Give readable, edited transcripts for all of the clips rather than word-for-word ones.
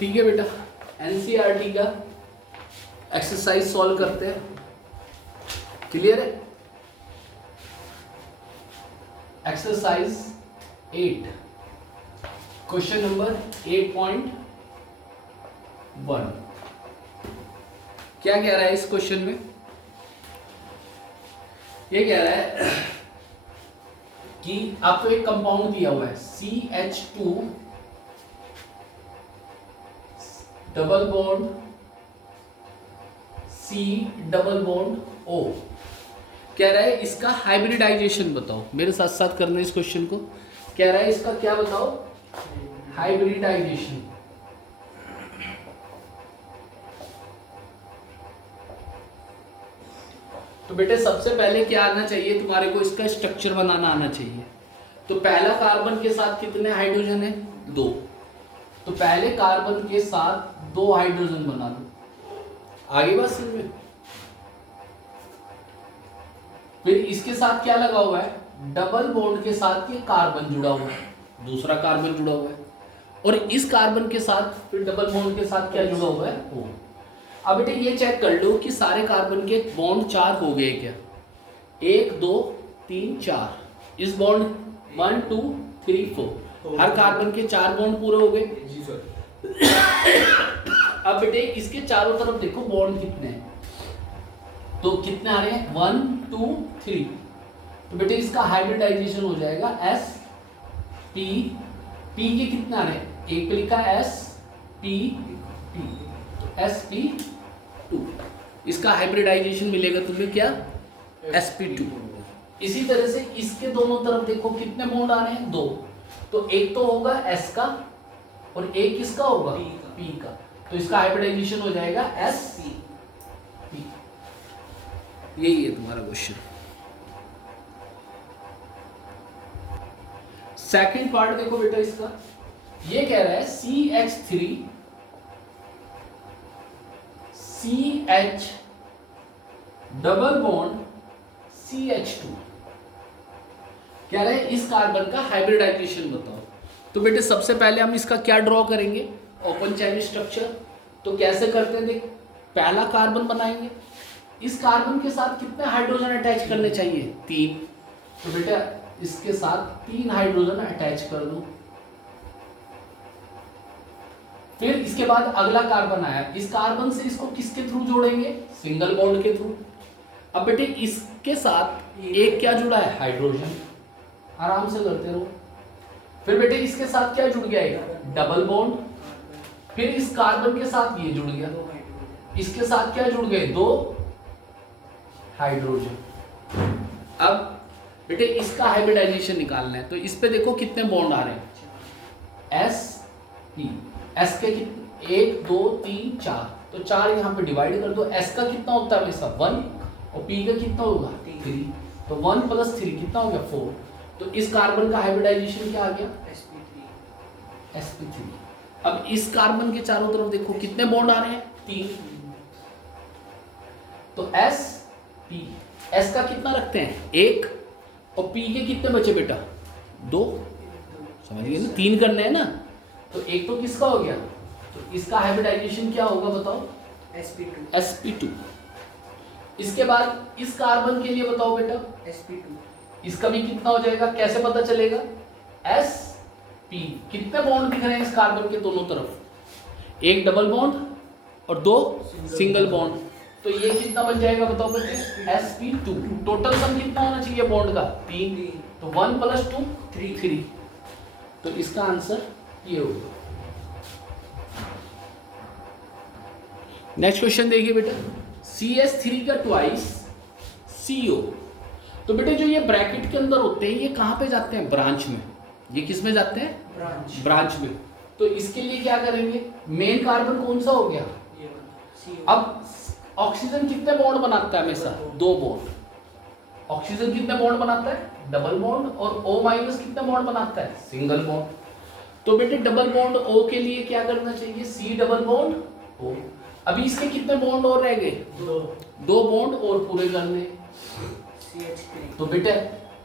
ठीक है बेटा, एनसीईआरटी का एक्सरसाइज सॉल्व करते हैं। क्लियर है? एक्सरसाइज 8 क्वेश्चन नंबर 8.1 क्या कह रहा है इस क्वेश्चन में? ये कह रहा है कि आपको एक कंपाउंड दिया हुआ है CH2 double bond C double bond O। कह रहा है इसका हाइब्रिडाइजेशन बताओ। मेरे साथ साथ करना इस क्वेश्चन को। कह रहा है इसका क्या बताओ? हाइब्रिडाइजेशन। तो बेटे सबसे पहले क्या आना चाहिए तुम्हारे को? इसका स्ट्रक्चर बनाना आना चाहिए। तो पहला कार्बन के साथ कितने हाइड्रोजन है? 2। तो पहले कार्बन के साथ 2 हाइड्रोजन बना दो। आगे बात समझ में? फिर इसके साथ क्या लगा हुआ है? डबल बॉन्ड के साथ ये कार्बन जुड़ा हुआ है, दूसरा कार्बन जुड़ा हुआ है। और इस कार्बन के साथ फिर डबल बॉन्ड के साथ क्या जुड़ा हुआ है? O। अब बेटे ये चेक कर लो कि सारे कार्बन के बॉन्ड 4 हो गए क्या? 1 2 3 4। इस बॉन्ड 1 2 3 4 हर कार्बन के 4 बॉन्ड पूरे हो गए। जी सर। अब बेटे इसके चारों तरफ देखो बॉन्ड कितने हैं। तो कितने आ रहे हैं? 1 2 3। तो बेटे इसका हाइब्रिडाइजेशन हो जाएगा SP। P के कितने आ रहे हैं? एक पे लिखा SP P। SP2। इसका हाइब्रिडाइजेशन मिलेगा तुम्हें क्या? SP2। इसी तरह से इसके दोनों तरफ देखो कितने बॉन्ड आ रहे हैं? 2। तो एक तो होगा S का और एक किसका होगा? P का। तो इसका हाइब्रिडाइजेशन हो जाएगा SP। यही है तुम्हारा क्वेश्चन। सेकंड पार्ट देखो बेटा इसका। ये कह रहा है CH3 CH double bond CH2। कह रहे हैं इस कार्बन का हाइब्रिडाइजेशन बताओ। तो बेटे सबसे पहले हम इसका क्या ड्रॉ करेंगे? Open chain structure. तो कैसे करते हैं देख, पहला कार्बन बनाएंगे। इस कार्बन के साथ कितने हाइड्रोजन अटैच करने चाहिए? 3। तो बेटा इसके साथ 3 हाइड्रोजन अटैच कर दो। फिर इसके बाद अगला कार्बन आया। इस कार्बन से इसको किसके थ्रू जोड़ेंगे? सिंगल बॉन्ड के थ्रू। अब बेटे इसके साथ एक क्या जुड़ा है? हाइड्रोजन। आराम से करते रहो। फिर बेटे इसके साथ क्या जुड़ गया? Double bond. फिर इस कार्बन के साथ ये जुड़ गया। इसके साथ क्या जुड़ गए? 2 हाइड्रोजन। अब बेटे इसका हाइब्रिडाइजेशन निकालना है। तो इस पे देखो कितने बॉन्ड आ रहे हैं? SP। S के कितने? 1 2 3 4। तो 4 यहाँ पे डिवाइड कर दो। S का कितना होता है हमेशा? 1। और P का कितना होगा? 3। तो 1 + 3 कितना हो गया? 4। तो इस कार्बन का हाइब्रिडाइजेशन क्या आ गया? SP3। अब इस कार्बन के चारों तरफ देखो कितने बॉन्ड आ रहे हैं? 3। तो SP। S का कितना रखते हैं? 1। और P के कितने बचे बेटा? 2। समझ गए ना? 3 करने हैं ना। तो एक तो किसका हो गया? तो इसका हाइब्रिडाइजेशन क्या होगा बताओ? SP2। इसके बाद इस कार्बन के लिए बताओ बेटा? SP2। इसका भी कितना हो जाएगा? कैसे पता चलेगा? SP। कितने बॉन्ड दिख रहे हैं इस कार्बन के दोनों तरफ? 1 डबल बॉन्ड और 2 सिंगल बॉन्ड। तो ये कितना बन जाएगा बताओ बेटे? SP2। टोटल सम कितना होना चाहिए बॉन्ड का? 3। तो 1 + 2 3। तो इसका आंसर ये होगा। नेक्स्ट क्वेश्चन देखिए बेटा। CH3 का ट्वाइस CO। तो बेटे जो ये ब्रैकेट के अंदर होते हैं ये कहाँ पे जाते हैं? ब्रांच में। ये किस में जाते हैं? ब्रांच में। तो इसके लिए क्या करेंगे? मेन कार्बन कौन सा हो गया? अब ऑक्सीजन कितने बॉन्ड बनाता है हमेशा? 2 बॉन्ड। ऑक्सीजन कितने बॉन्ड बनाता है? Double bond. और O- कितने बॉन्ड बनाता है? Single bond. तो बेटे डबल बॉन्ड O के लिए क्या करना चाहिए? C double bond O। अभी इसके कितने बॉन्ड और रह गए? 2 बॉन्ड और पूरे करने। तो बेटे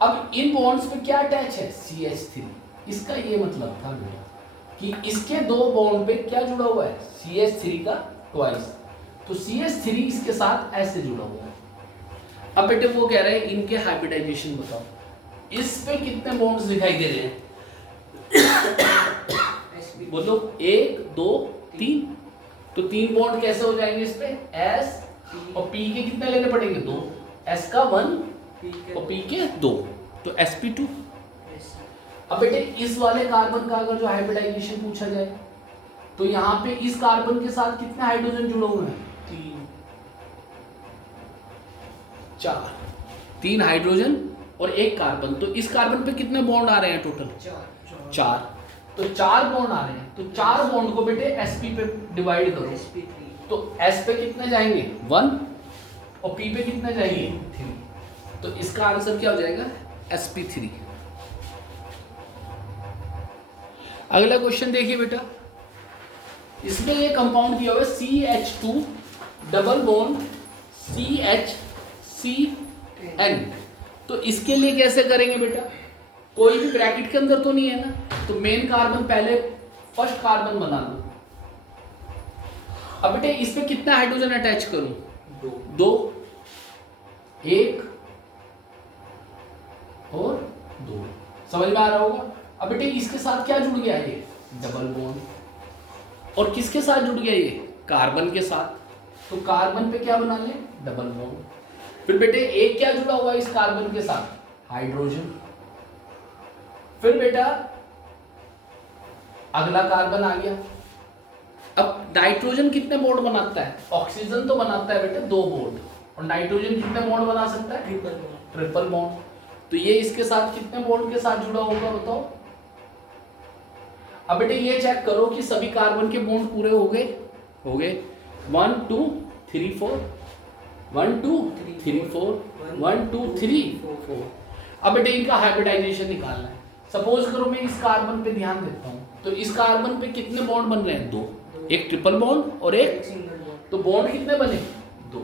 अब इन बॉन्ड्स पे क्या अटैच है? CH3। इसका ये मतलब था बेटा। कि इसके दो बॉन्ड पे क्या जुड़ा हुआ है, CH3 का ट्वाइस, तो CH3 इसके साथ ऐसे जुड़ा हुआ है। अब बेटे वो कह रहे हैं इनके हाइब्रिडाइजेशन बताओ, इस पे कितने बॉन्ड्स दिखाई दे रहे हैं? बोलो 1 2 3, तो 3 बॉन्ड कैसे हो जाएंगे इस पे, S और P के कितने लेने पड़ेंगे, 2, S का 1 और P के 2, तो sp2। अब बेटे इस वाले कार्बन का अगर जो हाइब्रिडाइजेशन पूछा जाए तो यहाँ पे इस कार्बन के साथ कितने हाइड्रोजन जुड़े हुए हैं, 4, 3 हाइड्रोजन और 1 कार्बन, तो इस कार्बन पे कितने बॉन्ड आ रहे हैं टोटल, 4, तो 4 बॉन्ड आ रहे हैं, तो 4 बॉन्ड को बेटे sp पे डिवाइड करो, तो s पे कितने जाएंगे 1 और p पे कितने जाएंगे 3, तो इसका आंसर क्या हो जाएगा sp3। अगला क्वेश्चन देखिए बेटा, इसमें ये कंपाउंड दिया हुआ है CH2 डबल बॉन्ड CHCN, तो इसके लिए कैसे करेंगे बेटा, कोई भी ब्रैकेट के अंदर तो नहीं है ना, तो मेन कार्बन पहले फर्स्ट कार्बन बना लो। अब बेटे इस पे कितना हाइड्रोजन अटैच करूं, 2, 1 और 2, समझ में आ रहा होगा। अब बेटे इसके साथ क्या जुड़ गया ये, डबल बॉन्ड, और किसके साथ जुड़ गया ये, कार्बन के साथ, तो कार्बन पे क्या बना ले, डबल बॉन्ड। फिर बेटे एक क्या जुड़ा हुआ है इस कार्बन के साथ, हाइड्रोजन। फिर बेटा अगला कार्बन आ गया। अब नाइट्रोजन कितने बॉन्ड बनाता है, ऑक्सीजन तो बनाता है बेटे 2 बॉन्ड, और नाइट्रोजन कितने बॉन्ड बना सकता है, ट्रिपल बॉन्ड। तो ये इसके साथ कितने बॉन्ड के साथ जुड़ा होगा बताओ। अब बेटे ये चेक करो कि सभी कार्बन के बॉन्ड पूरे हो गए, 1 2 3 4, 1 2 3 4, 1 2 3 4। अब बेटे इनका हाइब्रिडाइजेशन निकालना है। सपोज करो मैं इस कार्बन पे ध्यान देता हूँ, तो इस कार्बन पे कितने बॉन्ड बन रहे हैं, 2, एक ट्रिपल बॉन्ड और एक सिंगल बॉन्ड, तो बॉन्ड कितने बने, 2।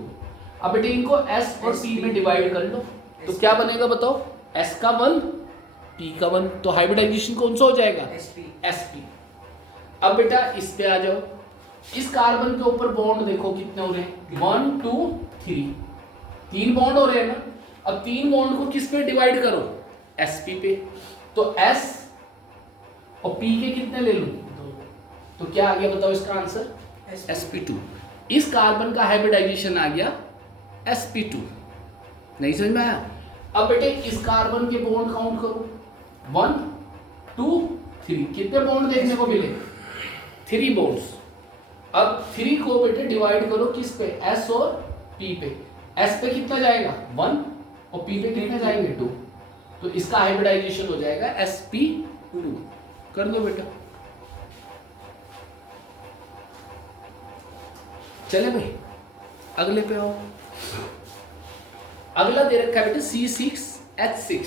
अब बेटे इनको S और P में डिवाइड कर लो, तो क्या बनेगा बताओ, S का 1 P का 1, तो हाइब्रिडाइजेशन कौन सा हो जाएगा, sp। अब बेटा इस पे आ जाओ, इस कार्बन के ऊपर बॉन्ड देखो कितने हो रहे हैं, 1 2 3, 3 बॉन्ड हो रहे हैं ना। अब 3 बॉन्ड को किस पे डिवाइड करो, sp पे, तो S और P के कितने ले लूं, 2, तो क्या आ गया बताओ इसका आंसर, sp2। इस कार्बन का हाइब्रिडाइजेशन आ गया sp2। नहीं समझ में आया। अब बेटे इस कार्बन के बॉन्ड काउंट करो, 1 2 3, कितने बॉन्ड देखने को मिले, 3 बॉन्ड्स। अब 3 को बेटे डिवाइड करो किस पे, S और P पे, S पे कितना जाएगा 1 और P पे कितने जाएंगे 2, तो इसका हाइब्रिडाइजेशन हो जाएगा sp2। कर दो बेटा, चले भाई अगले पे आओ। अगला दे रखा है बेटा C6H6,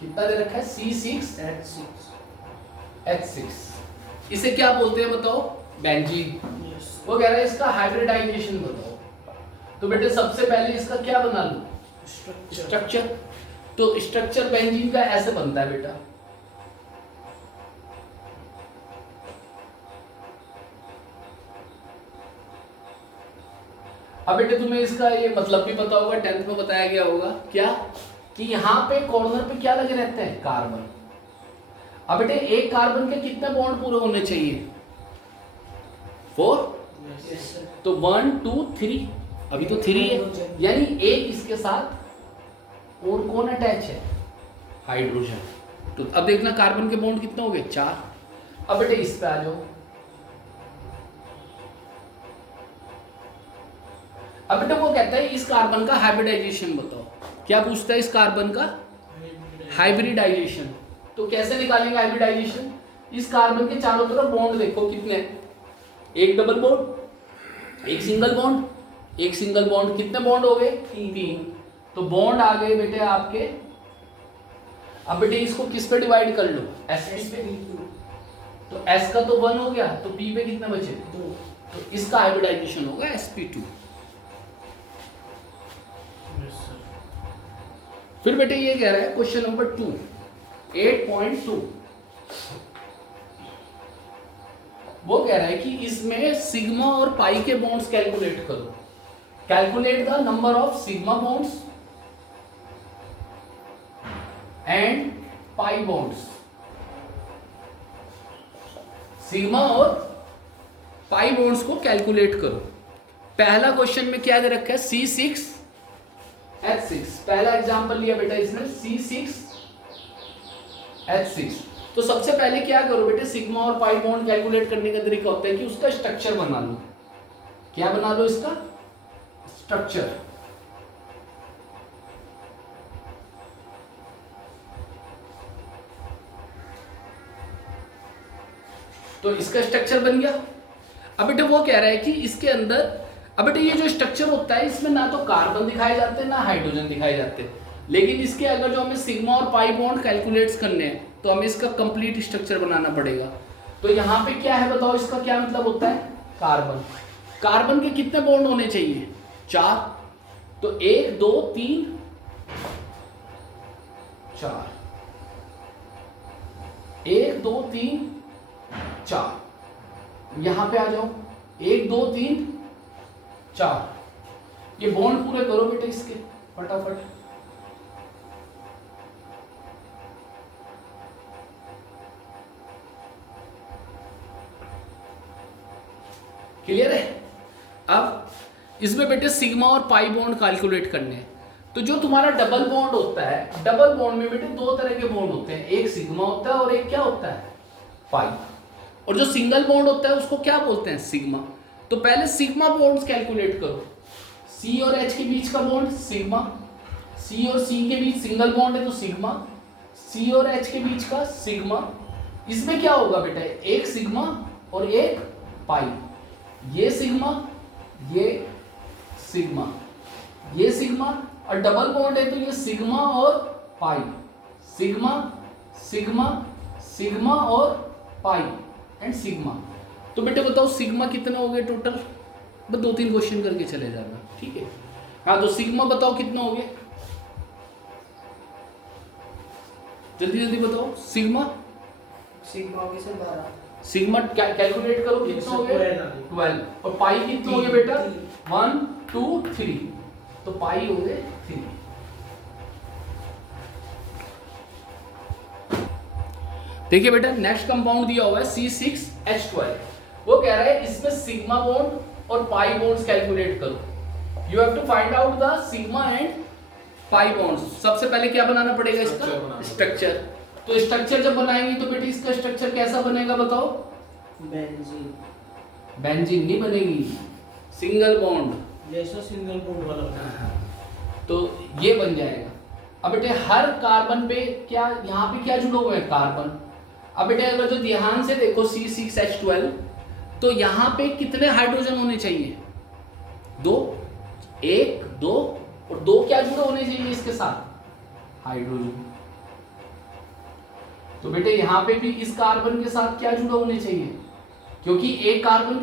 कितना दे रखा है, C6H6। इसे क्या बोलते हैं बताओ, बेंजीन। वो कह रहा है इसका हाइब्रिडाइजेशन बताओ, तो बेटे सबसे पहले इसका क्या बना लो, स्ट्रक्चर। तो स्ट्रक्चर बेंजीन का ऐसे बनता है बेटा, अब बेटे तुम्हें इसका ये मतलब भी पता होगा, 10th में बताया गया होगा, क्या कि यहाँ पे कॉर्नर पे क्या लगे रहते हैं, कार्बन। अब बेटे एक कार्बन के कितने बॉन्ड पूरे होने चाहिए, 4, तो 1 2 3, अभी तो 3 है, यानी एक इसके साथ और कौन अटैच है, हाइड्रोजन। तो अब देखना कार्बन के बॉन्ड कितने हो गए, 4। अब बेटे इस पे आ जाओ, अब बेटा वो कहता है इस कार्बन का हाइब्रिडाइजेशन बताओ। क्या पूछता है, इस कार्बन का हाइब्रिडाइजेशन। तो कैसे निकालेंगे हाइब्रिडाइजेशन, इस कार्बन के चारों तरफ बॉन्ड देखो कितने, एक डबल बॉन्ड, एक सिंगल बॉन्ड, एक सिंगल बॉन्ड, कितने बॉन्ड हो गए, 3। तो बॉन्ड आ गए बेटे आपके। अब बेटे इसको किस पे डिवाइड कर लो, sp पे। तो s का तो 1 हो गया, तो p पे कितने बचे, 2। तो इसका हाइब्रिडाइजेशन होगा sp2। फिर बेटे ये कह रहा है क्वेश्चन नंबर 2, 8.2, वो कह रहा है कि इसमें सिग्मा और पाई के बॉन्ड्स कैलकुलेट करो। Calculate the number of sigma bonds and pi bonds. Sigma और पाई बॉन्ड्स को कैलकुलेट करो। पहला क्वेश्चन में क्या दे रखा है, C6H6। पहला एग्जांपल लिया बेटा इसमें C6H6। तो सबसे पहले क्या करो बेटे, सिग्मा और पाई बॉन्ड कैलकुलेट करने का तरीका होता है कि उसका स्ट्रक्चर बना लो। क्या बना लो, इसका स्ट्रक्चर। तो इसका स्ट्रक्चर बन गया। अब बेटे वो कह रहा है कि इसके अंदर, अब बेटे ये जो स्ट्रक्चर होता है इसमें ना तो कार्बन दिखाए जाते हैं ना हाइड्रोजन दिखाए जाते हैं, लेकिन इसके अगर जो हमें सिग्मा और पाई बॉन्ड कैलकुलेट्स करने हैं तो हमें इसका कंप्लीट स्ट्रक्चर बनाना पड़ेगा। तो यहाँ पे क्या है बताओ, इसका क्या मतलब होता है, कार्बन। कार्बन के कितने बॉन्ड होने चाहिए, 4। तो 1 2 3 4, 1 2 3 4। यहां पे आ जाओ, 1 2 3 4। ये बॉन्ड पूरे करो बेटे इसके फटाफट। क्लियर है। अब इसमें बेटे सिग्मा और पाई बॉन्ड कैलकुलेट करने हैं। तो जो तुम्हारा डबल बॉन्ड होता है, डबल बॉन्ड में बेटे 2 तरह के बॉन्ड होते हैं, एक सिग्मा होता है और एक क्या होता है, पाई। और जो सिंगल बॉन्ड होता है उसको क्या बोलते हैं, सिग्मा। तो पहले सिग्मा बॉन्ड्स कैलकुलेट करो। C और H के बीच का बॉन्ड सिग्मा, C और C के बीच सिंगल बॉन्ड है तो सिग्मा, C और H के बीच का सिग्मा। इसमें क्या होगा बेटा, एक सिग्मा और एक पाई। ये सिग्मा, ये सिग्मा, ये सिग्मा, और डबल बॉन्ड है तो ये सिग्मा और पाई, सिग्मा सिग्मा सिग्मा और पाई एंड सिग्मा। तो बेटे बताओ सिग्मा कितने हो गए टोटल, बस 2-3 क्वेश्चन करके चले जाना, ठीक है। हाँ तो सिग्मा बताओ कितना हो गए, जल्दी जल्दी बताओ। सिग्मा सिग्मा कैलकुलेट करो कितना हो गया, 12। और पाई कितने हो गए बेटा, 1 2 3। तो पाई हो गए 3। देखिए बेटा नेक्स्ट कंपाउंड दिया हुआ है C6H12। वो कह रहा है इसमें सिग्मा बॉन्ड और पाई बॉन्ड्स कैलकुलेट करो। You have to find out the sigma and pi bonds. सबसे पहले क्या बनाना पड़ेगा, इसका स्ट्रक्चर। तो स्ट्रक्चर जब बनाएंगे तो बेटे इसका स्ट्रक्चर कैसा बनेगा बताओ, बेंजीन। बेंजीन नहीं बनेगी, सिंगल बॉन्ड, जैसा सिंगल बॉन्ड वाला। तो ये बन जाएगा। अब बेटे हर कार्बन पे क्या, यहाँ पे क्या जुड़ा हुआ है, कार्बन। अब बेटे अगर जो ध्यान से देखो C6H12, तो यहाँ पे कितने हाइड्रोजन होने चाहिए, 2, 1 2 और 2 क्या जुड़े होने चाहिए इसके साथ, हाइड्रोजन। तो बेटे यहाँ पे भी इस कार्बन के साथ क्या जुड़ा होने चाहिए, क्योंकि एक कार्बन के